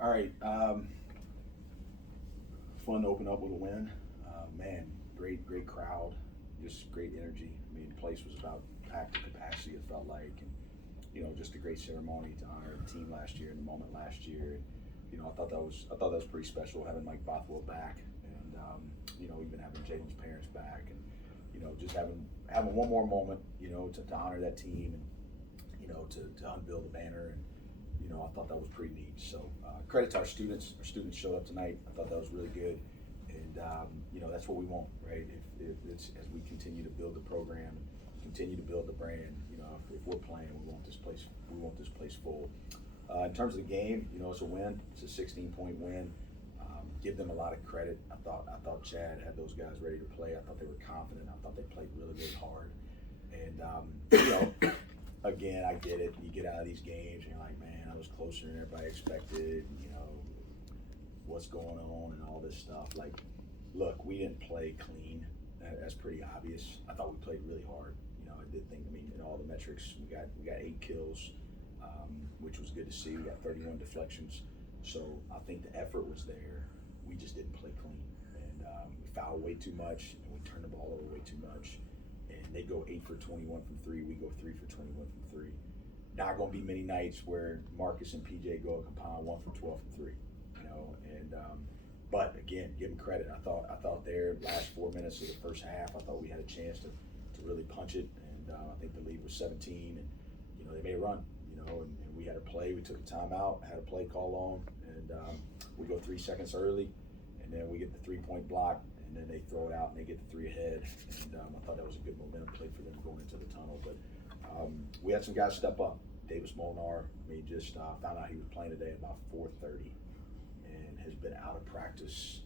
All right. Fun to open up with a win. Man, great crowd, just great energy. I mean, the place was about packed to capacity. It felt like, and just a great ceremony to honor the team last year and the moment last year. I thought that was pretty special having Mike Bothwell back, and even having Jalen's parents back, and just having one more moment, to honor that team, and to unveil the banner, and I thought that was pretty neat. So credit to our students. Our students showed up tonight. I thought that was really good, and that's what we want, right? If it's as we continue to build the program, continue to build the brand. If we're playing, we want this place full. In terms of the game, it's a win. It's a 16-point win. Give them a lot of credit. I thought Chad had those guys ready to play. I thought they were confident. I thought they played really hard. And again, I get it. You get out of these games, and you're like, man, I was closer than everybody expected. What's going on and all this stuff. Like, look, we didn't play clean. That's pretty obvious. I thought we played really hard. I did think. I mean, in all the metrics, we got 8 kills, which was good to see. We got 31 deflections. So I think the effort was there. We just didn't play clean, and we fouled way too much, and we turned the ball over way too much. And they go 8 for 21 from 3. We go 3 for 21 from 3. Not going to be many nights where Marcus and PJ go a combined 1 for 12 from 3. And but again, give them credit. I thought their last 4 minutes of the first half, I thought we had a chance to really punch it. And I think the lead was 17, and they made a run. And we had a play. We took a timeout, had a play call on, and we go 3 seconds early, and then we get the 3-point block, and then they throw it out and they get the 3 ahead. And I thought that was a good momentum play for them going into the tunnel. But we had some guys step up. Davis Molnar, just found out he was playing today at about 4:30, and has been out of practice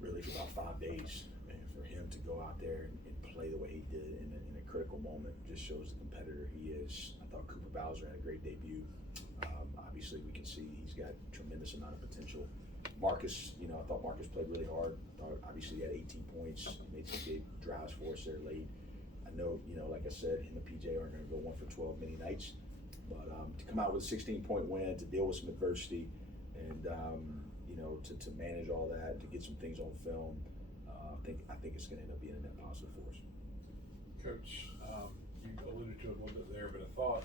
really for about 5 days. And for him to go out there and play the way he did in a critical moment just shows the competitor he is. I thought Cooper Bowser had a great debut. Obviously, we can see he's got a tremendous amount of potential. Marcus, I thought Marcus played really hard. Obviously, he had 18 points. He made some big drives for us there late. I know, like I said, him and PJ aren't going to go 1 for 12 many nights. But to come out with a 16-point win, to deal with some adversity, and to manage all that, to get some things on film, I think it's going to end up being a net positive for us. Coach, you alluded to it a little bit there, but I thought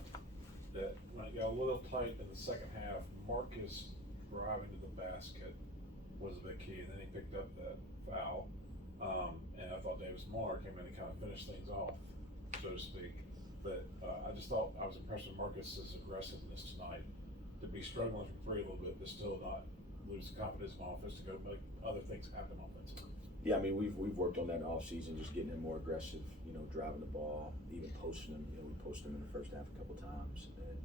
that when it got a little tight in the second half, Marcus driving to the basket was a big key, and then he picked up that foul. And I thought Davis Moore came in and kind of finished things off, so to speak. But I just thought I was impressed with Marcus's aggressiveness tonight, to be struggling from 3 a little bit, but still not lose confidence in offense, to go make other things happen offensively. Yeah, I mean, we've worked on that in the offseason, just getting him more aggressive, driving the ball, even posting him. We posted him in the first half a couple times, and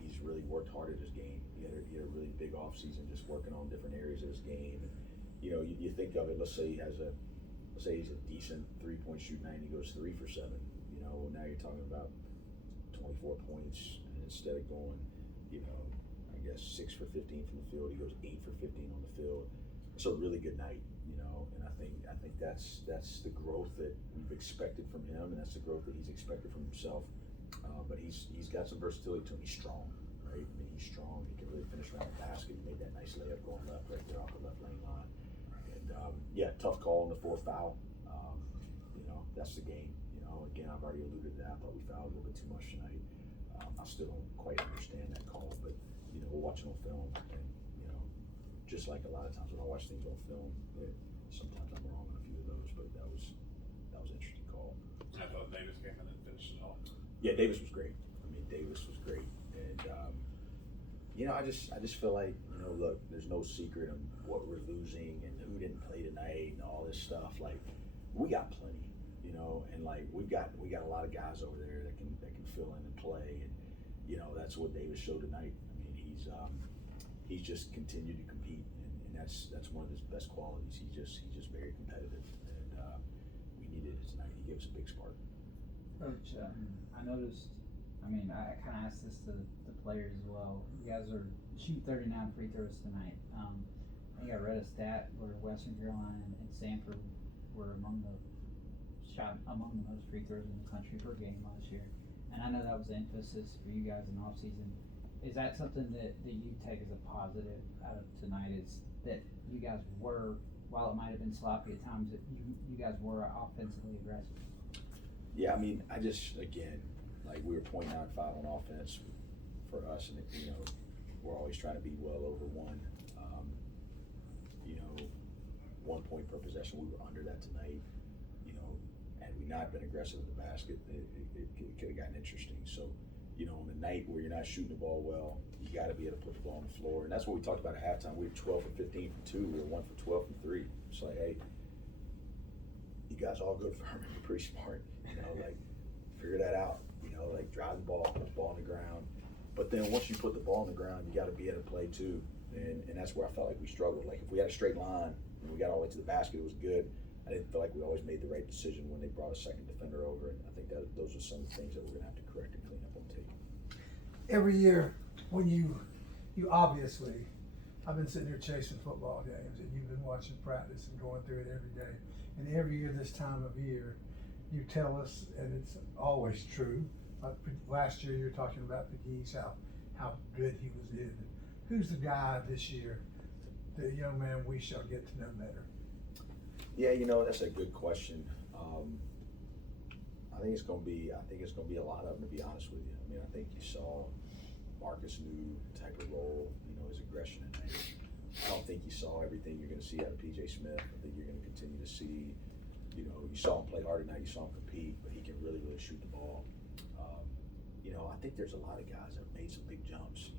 he's really worked hard at his game. He had a really big offseason, just working on different areas of his game. And you think of it. Let's say he's a decent 3-point shooting night, and he goes 3 for 7. Now you're talking about 24 points, and instead of going, I guess 6 for 15 from the field, he goes 8 for 15 on the field. It's a really good night, and I think that's the growth that we've expected from him, and that's the growth that he's expected from himself. But he's got some versatility to him. He's strong, right? I mean, he's strong. He can really finish around the basket. He made that nice layup going left right there off the left lane line. And tough call on the 4th foul. That's the game. Again, I've already alluded to that. I thought we fouled a little bit too much tonight. I still don't quite understand that call, but we're watching on film, and just like a lot of times when I watch things on film, sometimes I'm wrong on a few of those, but that was an interesting call. I thought Davis came in and finished it off. Yeah, Davis was great. I mean, Davis was great, and I just feel like look, there's no secret of what we're losing and who didn't play tonight and all this stuff. Like, we got plenty, and like we got a lot of guys over there that can fill in and play, and that's what Davis showed tonight. I mean, he's just continued to compete, and that's one of his best qualities. He's just very competitive, and we needed it tonight. He gave us a big spark. Coach, I noticed. I mean, I kind of asked this to the players as well. You guys are shooting 39 free throws tonight. I think I read a stat where Western Carolina and Stanford were among the most free throws in the country per game last year. And I know that was the emphasis for you guys in the offseason. is that something that you take as a positive out of tonight? Is that you guys were, while it might have been sloppy at times, that you guys were offensively aggressive? Yeah, I mean, I just, again, like we were .95 on offense for us, and we're always trying to be well over one. 1 point per possession. We were under that tonight. Had we not been aggressive in the basket, it could have gotten interesting. So, on a night where you're not shooting the ball well, you got to be able to put the ball on the floor. And that's what we talked about at halftime. We were 12 for 15 from 2. We were 1 for 12 from 3. It's like, hey, you guys all good, Furman. You're pretty smart. Figure that out. Drive the ball, put the ball on the ground. But then once you put the ball on the ground, you got to be able to play too. And that's where I felt like we struggled. Like if we had a straight line and we got all the way to the basket, it was good. I didn't feel like we always made the right decision when they brought a second defender over. And I think that those are some of the things that we're going to have to correct and clean up on tape. Every year when you obviously, I've been sitting here chasing football games and you've been watching practice and going through it every day. And every year this time of year, you tell us, and it's always true. Last year you were talking about the Geese, how good he was in. Who's the guy this year, the young man we shall get to know better? Yeah, that's a good question. I think it's going to be a lot of them, to be honest with you. I mean, I think you saw Marcus New type of role, his aggression in there. I don't think you saw everything you're going to see out of PJ Smith. I think you're going to continue to see, you saw him play hard tonight, you saw him compete, but he can really, really shoot the ball. I think there's a lot of guys that have made some big jumps,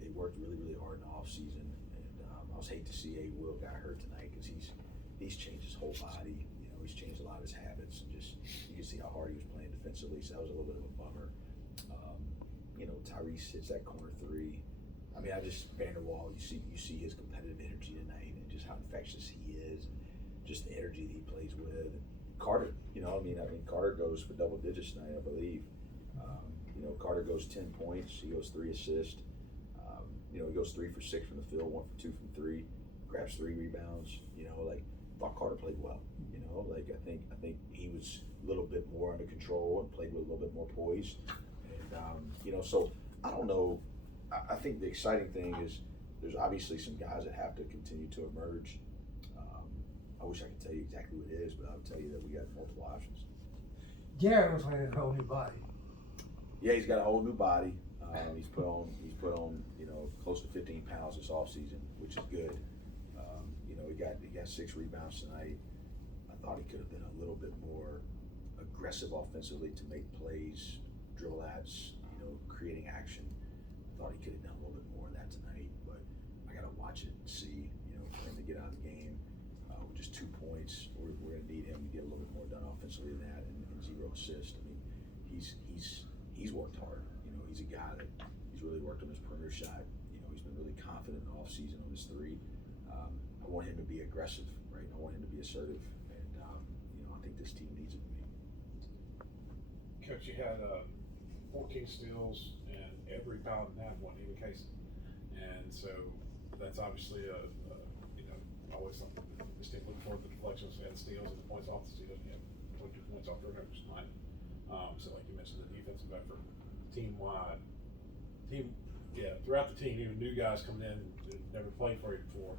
they worked really, really hard in the off season, and I was hate to see Will got hurt tonight because he's changed his whole body. He's changed a lot of his habits, and just you can see how hard he was playing defensively. So that was a little bit of a bummer. Tyrese hits that corner 3. I mean, Vanderwall. You see his competitive energy tonight, and just how infectious he is, and just the energy that he plays with. And Carter, Carter goes for double digits tonight, I believe. Carter goes 10 points. He goes 3 assists. He goes 3 for 6 from the field, 1 for 2 from 3, grabs 3 rebounds. Thought Carter played well. I think he was a little bit more under control and played with a little bit more poise. And so I don't know. I think the exciting thing is there's obviously some guys that have to continue to emerge. I wish I could tell you exactly what it is, but I'll tell you that we got multiple options. Garrett was wearing a whole new body. Yeah, he's got a whole new body. He's put on close to 15 pounds this offseason, which is good. He got 6 rebounds tonight. I thought he could have been a little bit more aggressive offensively to make plays, drill outs, creating action. I thought he could have done a little bit more of that tonight, but I got to watch it and see, for him to get out of the game with just 2 points. We're going to need him to get a little bit more done offensively than that, and 0 assists. I mean, he's worked hard. He's a guy that he's really worked on his perimeter shot. He's been really confident in the offseason on his 3. I want him to be aggressive, right? I want him to be assertive, and I think this team needs it to be. Coach, you had 14 steals, and every Paladin had one, even Casey. And so that's obviously always something. Just looking forward to the deflections and steals and the points off the steals. You had 22 points off turnovers tonight. So like you mentioned, the defensive effort, team-wide, throughout the team, even new guys coming in that never played for you before,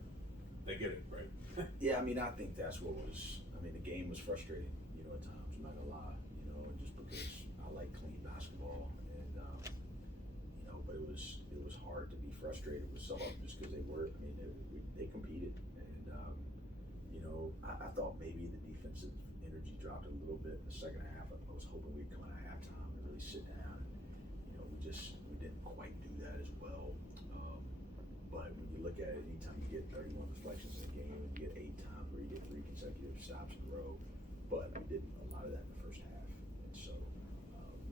they get it, right? Yeah, I think that's what was. The game was frustrating, at times. I'm not gonna lie, just because I like clean basketball, and but it was hard to be frustrated with some of them just because they were. They competed, and I thought maybe the defensive energy dropped a little bit in the second half. I was hoping we'd come out of halftime and really sit down, and we didn't quite do that as well. But when you look at it, anytime you get 31 deflections in a game and you get 8 times where you get 3 consecutive stops in a row, but we did a lot of that in the first half. And so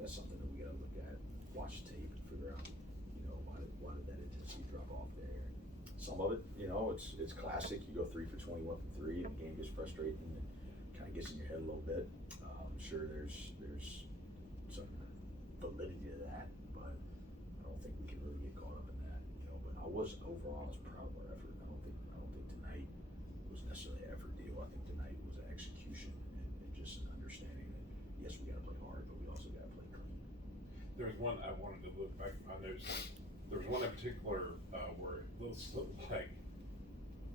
that's something that we got to look at, watch the tape and figure out, why did that intensity drop off there. Some of it, it's classic. You go 3 for 21 from 3 and the game gets frustrating and kind of gets in your head a little bit. I'm sure there's some validity to that, but I don't think we can really get caught up in that. But I was proud of our effort. I don't think tonight was necessarily an effort deal. I think tonight was an execution and just an understanding that yes, we got to play hard, but we also got to play clean. there was one I wanted to look back. I noticed there was one in particular where it looked like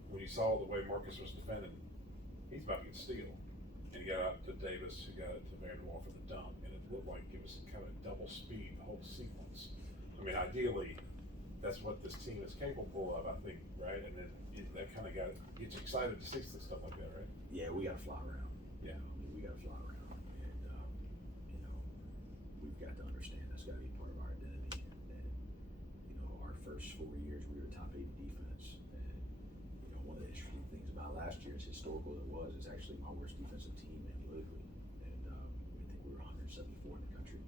when you saw the way Marcus was defending, he's about to get steal, and he got out to Davis, who got it to Vanderwall for the dunk, and it looked like it was kind of double speed the whole sequence. I mean, ideally, that's what this team is capable of, I think, right? And then that kind of gets you excited to see stuff like that, right? Yeah, we got to fly around. Yeah. I mean, we got to fly around, and you know, we've got to understand that's got to be part of our identity. And you know, our first 4 years, we were top 8 defense, and you know, one of the interesting things about last year, as historical as it was, it's actually my worst defensive team analytically, and I think we were 174 in the country,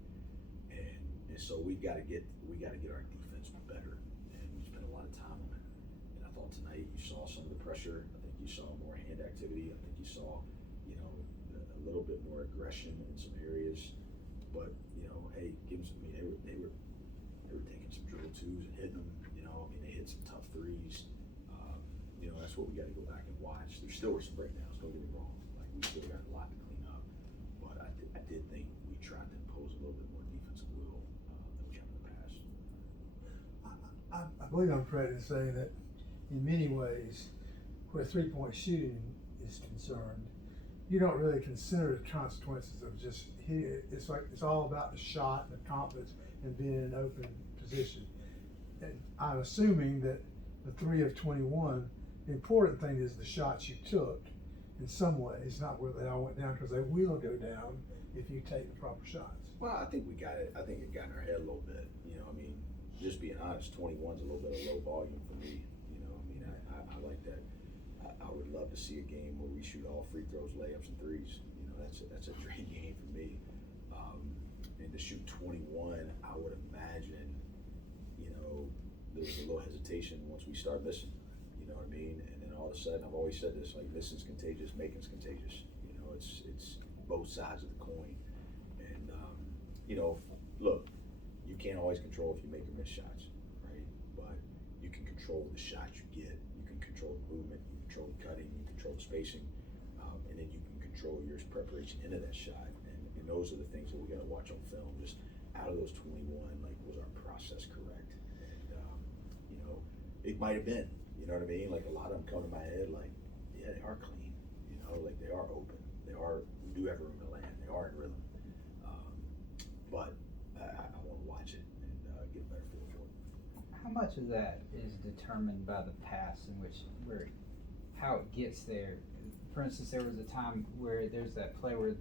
and so we got to get our defense better, and we spent a lot of time on it. And I thought tonight you saw some of the pressure. I think you saw more hand activity. I think you saw, you know, a little bit more aggression in some areas. But you know, hey, give them some. I mean, they were taking some dribble twos and hitting them. You know, I mean, they hit some tough threes. You know, that's what we got to go back and watch. There still were some breakdowns. Don't get me wrong. Like we still got a lot to clean up. But I did think we tried to impose a little bit more defensive will than we have in the past. I believe I'm correct in saying that in many ways, where 3-point shooting is concerned, you don't really consider the consequences of just hitting it. It's like it's all about the shot and the confidence and being in an open position. And I'm assuming that the 3 of 21, the important thing is the shots you took in some ways, not where they all went down, because they will go down if you take the proper shots. Well, I think we got it. I think it got in our head a little bit. You know, I mean, just being honest, 21's a little bit of low volume for me. You know, I mean, I like that. I would love to see a game where we shoot all free throws, layups, and threes. You know, that's a dream game for me. And to shoot 21, I would imagine, you know, there was a little hesitation once we start missing. You know what I mean? And then all of a sudden, I've always said this: like missing's contagious, making's contagious. You know, it's both sides of the coin. And you know, look, you can't always control if you make or miss shots, right? But you can control the shots you get. You can control the movement. You control the cutting. You control the spacing, and then you can control your preparation into that shot. And those are the things that we got to watch on film. Just out of those 21, like, was our process correct? And you know, it might have been. You know what I mean? Like a lot of them come to my head, like, yeah, they are clean. You know, like they are open. They do have room to land. They are in rhythm. But I want to watch it and get a better feel for it. How much of that is determined by the pass in which how it gets there? For instance, there was a time where there's that play where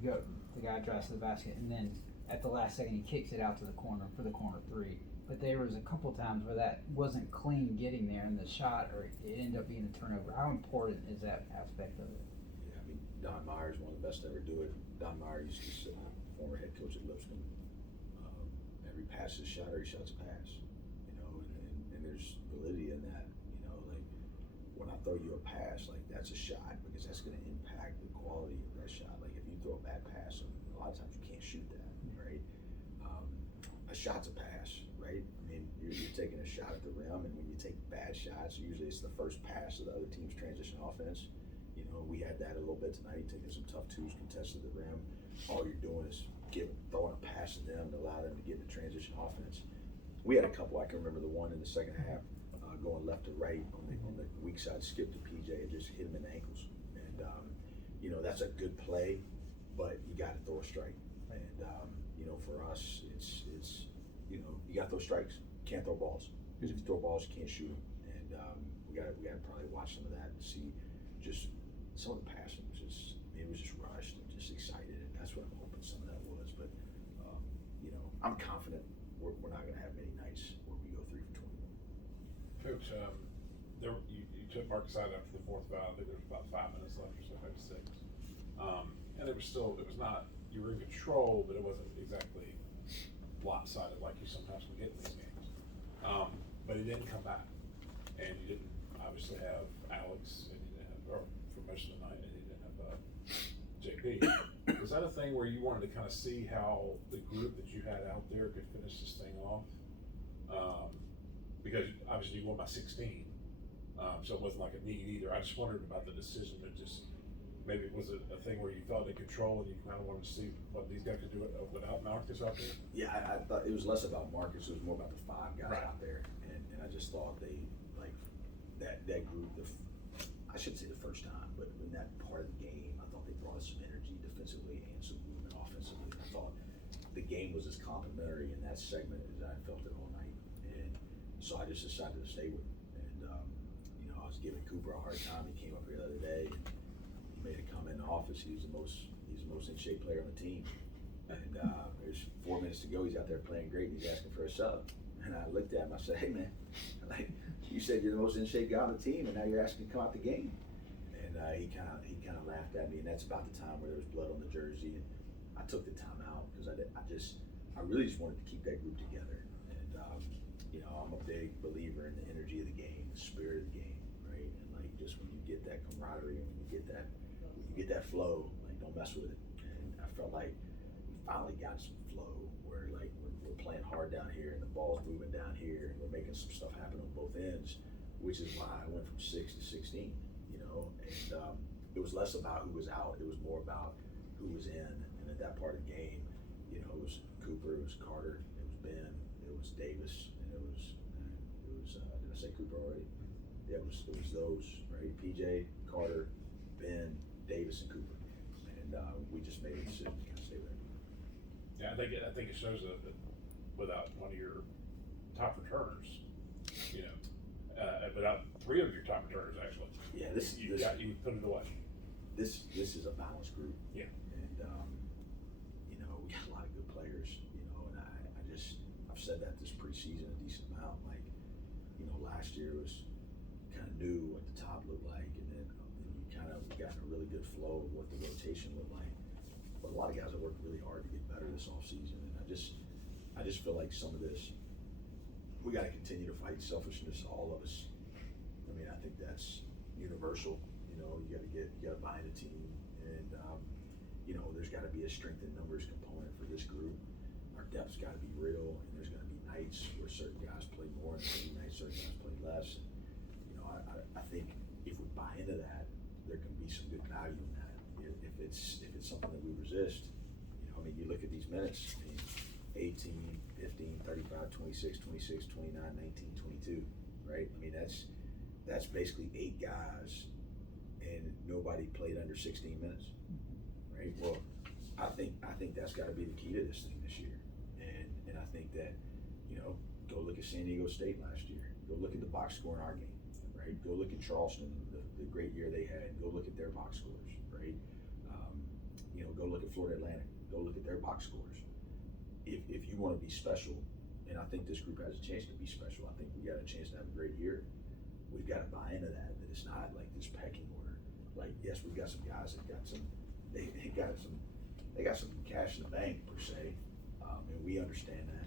the guy drives to the basket, and then at the last second he kicks it out to the corner for the corner 3. But there was a couple times where that wasn't clean getting there, and the shot, or it ended up being a turnover. How important is that aspect of it? Yeah, I mean, Don Myers, one of the best to ever do it. Don Myers used to say, former head coach at Lipscomb, every pass is a shot or he shots a pass. You know, and there's validity in that. You know, like when I throw you a pass, like that's a shot because that's going to impact the quality of that shot. Like if you throw a bad pass, a lot of times you can't shoot that, right? A shot's a pass, right? I mean, you're taking a shot at the rim, and when you take bad shots, usually it's the first pass of the other team's transition offense. You know, we had that a little bit tonight, taking some tough twos, contested the rim. All you're doing is throwing a pass to them to allow them to get the transition offense. We had a couple. I can remember the one in the second half, going left to right on the weak side, skip to PJ and just hit him in the ankles. And you know, that's a good play, but you got to throw a strike. And you know, for us, it's you know, you got to throw strikes. You can't throw balls, because if you throw balls, you can't shoot them. And we got to probably watch some of that and see just some of the passing was just, it was just rushed and just excited, and that's what I'm hoping some of that was. But you know, I'm confident we're not going to have many nights where we go 3 for 21. Coach, you took Marcus out after the 4th foul. I think there was about 5 minutes left or so, maybe 6. And it was not, you were in control, but it wasn't exactly lopsided like you sometimes can get in these games. But he didn't come back, and you didn't obviously have Alex, and you didn't have, or for most of the night, and you didn't have JP. Was that a thing where you wanted to kind of see how the group that you had out there could finish this thing off? Because obviously you won by 16, so it wasn't like a need either. I just wondered about the decision to just maybe was it a thing where you felt in control and you kind of wanted to see what these guys could do without Marcus out there? Yeah, I thought it was less about Marcus, it was more about the 5 guys Right. out there. And I just thought they, like, that group, I shouldn't say the first time, but in that part of the game, I thought they brought us some energy defensively and some movement offensively. I thought the game was as complimentary in that segment as I felt it all night. And so I just decided to stay with him. And, I was giving Cooper a hard time. He came up here the other day and he made a comment in the office. He's the most in shape player on the team. And there's 4 minutes to go. He's out there playing great and he's asking for a sub. And I looked at him, I said, hey man, like you said you're the most in shape guy on the team and now you're asking to come out the game. And he kind of laughed at me, and that's about the time where there was blood on the jersey. And I took the time out because I really just wanted to keep that group together. And I'm a big believer in the energy of the game, the spirit of the game, right? And like just when you get that camaraderie and when you get that flow, like don't mess with it. And I felt like we finally got some flow where like we're playing hard down here and the ball's moving down here and we're making some stuff happen on both ends, which is why I went from 6 to 16. And it was less about who was out, it was more about who was in. And at that part of the game, it was Cooper, it was Carter, it was Ben, it was Davis, and it was did I say Cooper already? Yeah, it was those, right? PJ, Carter, Ben, Davis, and Cooper. And we just made a decision to kind of stay there. Yeah, I think it shows that without one of your top returners, without 3 of your top returners actually. Yeah, you put it away. This is a balanced group. Yeah. And we got a lot of good players, and I've said that this preseason a decent amount. Like, last year was kind of new what the top looked like, and then you kind of got a really good flow of what the rotation looked like. But a lot of guys have worked really hard to get better this offseason, and I just feel like some of this, we got to continue to fight selfishness, all of us. I mean, I think that's universal. You got to buy in a team, and there's got to be a strength in numbers component for this group. Our depth's got to be real, and there's going to be nights where certain guys play more, and certain nights certain guys play less. I think if we buy into that, there can be some good value in that. If it's something that we resist, you look at these minutes. 18, 15, 35, 26, 26, 29, 19, 22, right? That's basically 8 guys and nobody played under 16 minutes, right? Well, I think that's got to be the key to this thing this year. And I think that, go look at San Diego State last year. Go look at the box score in our game, right? Go look at Charleston, the great year they had. Go look at their box scores, right? Go look at Florida Atlantic. Go look at their box scores. If you want to be special, and I think this group has a chance to be special, I think we got a chance to have a great year. We've got to buy into that it's not like this pecking order. Like, yes, we've got some guys that they got some cash in the bank per se, and we understand that.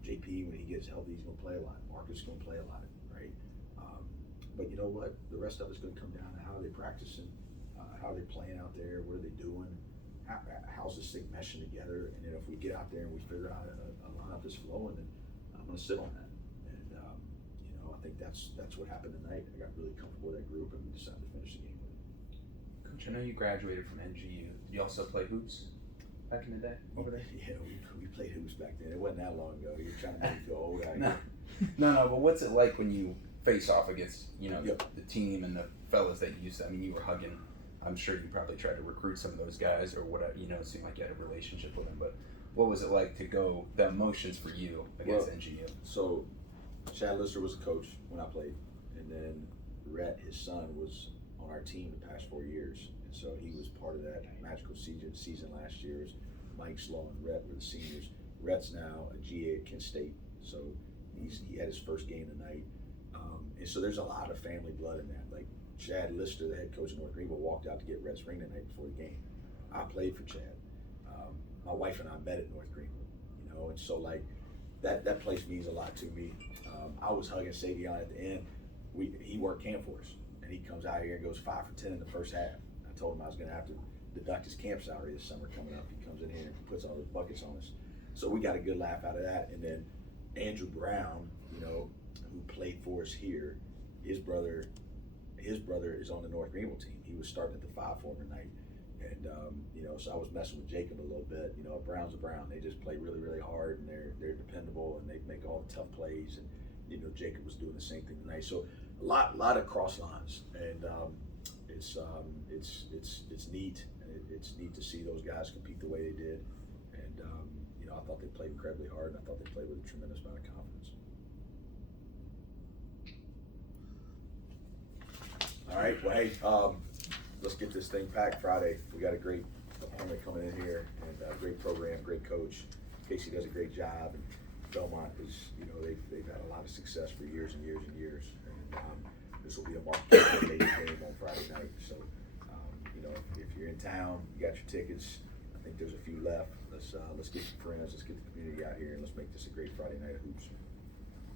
JP, when he gets healthy, he's gonna play a lot. Marcus is gonna play a lot, right? But you know what? The rest of it's gonna come down to how are they practicing, how are they playing out there, what are they doing, how's this thing meshing together, and then if we get out there and we figure out a lineup that's flowing, then I'm gonna sit on that. And I think that's what happened tonight. I got really comfortable with that group, and we decided to finish the game with it. Coach, I know you graduated from NGU. Did you also play hoops back in the day over there? Yeah, we played hoops back then. It wasn't that long ago. You're trying to make me feel old out No. here. No, but what's it like when you face off against, Yep. the team and the fellas that you used to, you were hugging. I'm sure you probably tried to recruit some of those guys or whatever, it seemed like you had a relationship with them, but what was it like to go, the emotions for you against NGU? So, Chad Lister was the coach when I played, and then Rhett, his son, was on our team the past 4 years, and so he was part of that magical season last year. Mike Slaw and Rhett were the seniors. Rhett's now a GA at Kent State, so he had his first game tonight, and so there's a lot of family blood in that. Like Chad Lister, the head coach of North Greenville, walked out to get Rhett's ring tonight before the game. I played for Chad. My wife and I met at North Greenville, and so like that place means a lot to me. I was hugging Savion at the end. He worked camp for us, and he comes out here and goes 5 for 10 in the first half. I told him I was going to have to deduct his camp salary this summer coming up. He comes in here and puts all those buckets on us. So we got a good laugh out of that. And then Andrew Brown, who played for us here, his brother his brother is on the North Greenville team. He was starting at the 5 former night. And, you know, so I was messing with Jacob a little bit. You know, a Brown's a Brown. They just play really, really hard, and they're dependable, and they make all the tough plays. And, you know, Jacob was doing the same thing tonight. So a lot of cross lines, and it's neat. It's neat to see those guys compete the way they did. And, you know, I thought they played incredibly hard, and I thought they played with a tremendous amount of confidence. All right, well, hey, let's get this thing packed Friday. We got a great opponent coming in here, and a great program, great coach. Casey does a great job, and Belmont is, you know, they've had a lot of success for years and years and years. And this will be a marquee game on Friday night. So, you know, if you're in town, you got your tickets. I think there's a few left. Let's get your friends, let's get the community out here, and let's make this a great Friday night of hoops.